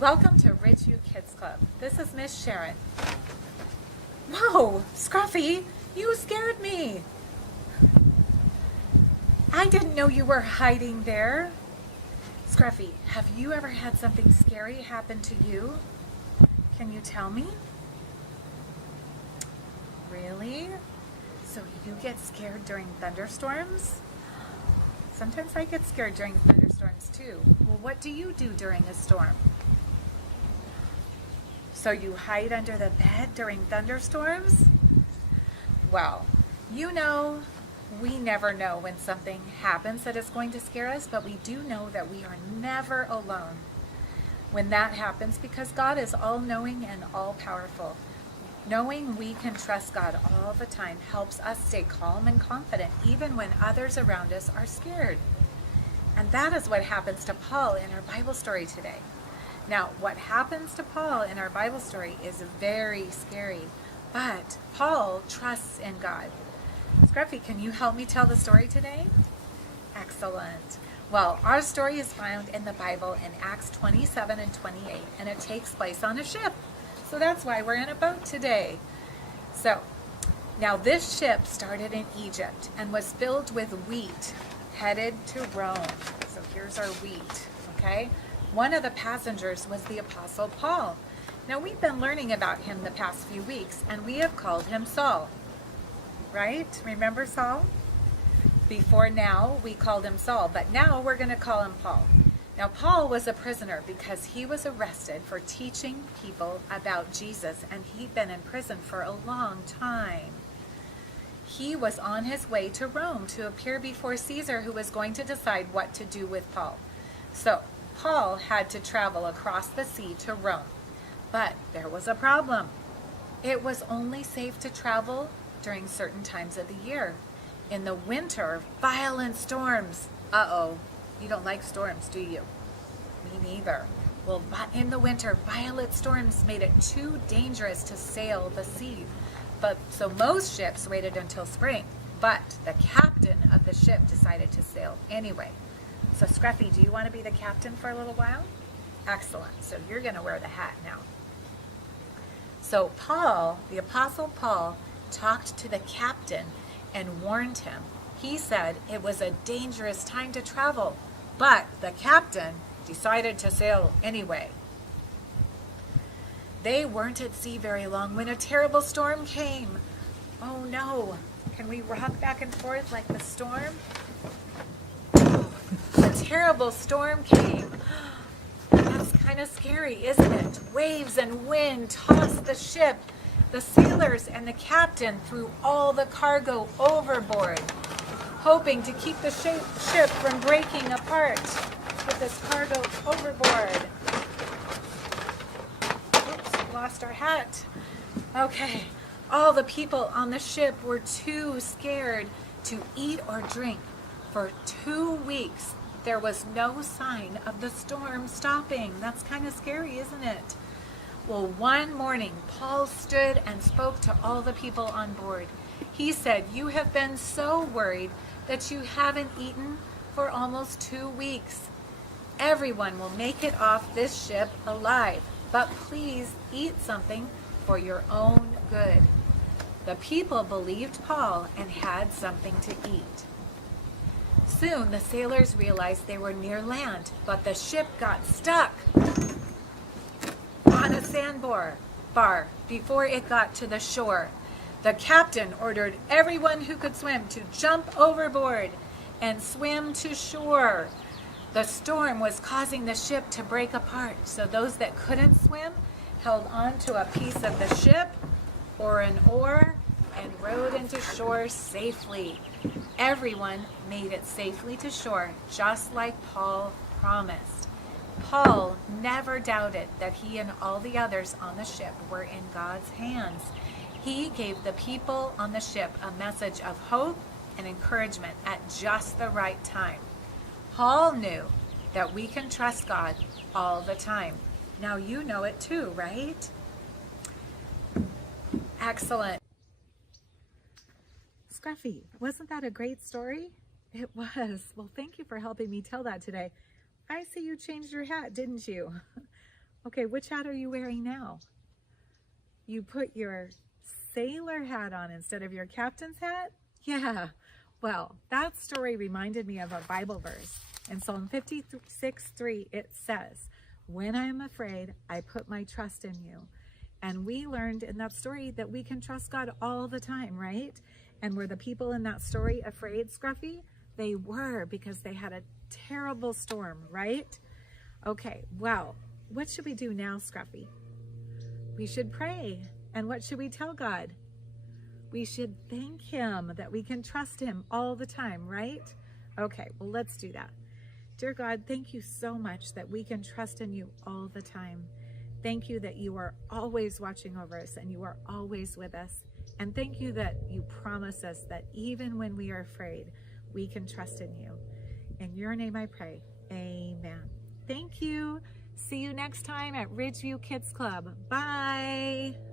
Welcome to Ridgeview Kids Club. This is Miss Sharon. Whoa, Scruffy, you scared me. I didn't know you were hiding there. Scruffy, have you ever had something scary happen to you? Can you tell me? Really? So you get scared during thunderstorms? Sometimes I get scared during thunderstorms too. Well, what do you do during a storm? So you hide under the bed during thunderstorms? Well, you know, we never know when something happens that is going to scare us, but we do know that we are never alone when that happens because God is all-knowing and all-powerful. Knowing we can trust God all the time helps us stay calm and confident even when others around us are scared. And that is what happens to Paul in our Bible story today. Now, what happens to Paul in our Bible story is very scary, but Paul trusts in God. Scruffy, can you help me tell the story today? Excellent. Well, our story is found in the Bible in Acts 27 and 28, and it takes place on a ship. So that's why we're in a boat today. So, now this ship started in Egypt and was filled with wheat headed to Rome. So here's our wheat, okay? One of the passengers was the Apostle Paul. Now we've been learning about him the past few weeks, and we have called him Saul, right? Remember Saul? Before now, we called him Saul, but now we're going to call him Paul. Now Paul was a prisoner because he was arrested for teaching people about Jesus, and he'd been in prison for a long time. He was on his way to Rome to appear before Caesar, who was going to decide what to do with Paul. So Paul had to travel across the sea to Rome, but there was a problem. It was only safe to travel during certain times of the year. In the winter, violent storms. Uh-oh, you don't like storms, do you? Me neither. Well, in the winter, violent storms made it too dangerous to sail the sea. So most ships waited until spring, but the captain of the ship decided to sail anyway. So Scruffy, do you want to be the captain for a little while? Excellent. So you're going to wear the hat now. So Paul, the Apostle Paul, talked to the captain and warned him. He said it was a dangerous time to travel, but the captain decided to sail anyway. They weren't at sea very long when a terrible storm came. Oh no, can we rock back and forth like the storm? A terrible storm came. That's kind of scary, isn't it? Waves and wind tossed the ship. The sailors and the captain threw all the cargo overboard, hoping to keep the ship from breaking apart with this cargo overboard. Oops, lost our hat. Okay, all the people on the ship were too scared to eat or drink. For 2 weeks, there was no sign of the storm stopping. That's kind of scary, isn't it? Well, one morning, Paul stood and spoke to all the people on board. He said, "You have been so worried that you haven't eaten for almost 2 weeks. Everyone will make it off this ship alive, but please eat something for your own good." The people believed Paul and had something to eat. Soon the sailors realized they were near land, but the ship got stuck on a sandbar before it got to the shore. The captain ordered everyone who could swim to jump overboard and swim to shore. The storm was causing the ship to break apart, so those that couldn't swim held on to a piece of the ship or an oar and rowed into shore safely. Everyone made it safely to shore, just like Paul promised. Paul never doubted that he and all the others on the ship were in God's hands. He gave the people on the ship a message of hope and encouragement at just the right time. Paul knew that we can trust God all the time. Now you know it too, right? Excellent. Scruffy, wasn't that a great story? It was. Well, thank you for helping me tell that today. I see you changed your hat, didn't you? Okay, which hat are you wearing now? You put your sailor hat on instead of your captain's hat? Yeah. Well, that story reminded me of a Bible verse. In Psalm 56:3, it says, "When I am afraid, I put my trust in you." And we learned in that story that we can trust God all the time, right? And were the people in that story afraid, Scruffy? They were, because they had a terrible storm, right? Okay, well, what should we do now, Scruffy? We should pray. And what should we tell God? We should thank him that we can trust him all the time, right? Okay, well, let's do that. Dear God, thank you so much that we can trust in you all the time. Thank you that you are always watching over us and you are always with us. And thank you that you promise us that even when we are afraid, we can trust in you. In your name I pray, amen. Thank you. See you next time at Ridgeview Kids Club. Bye.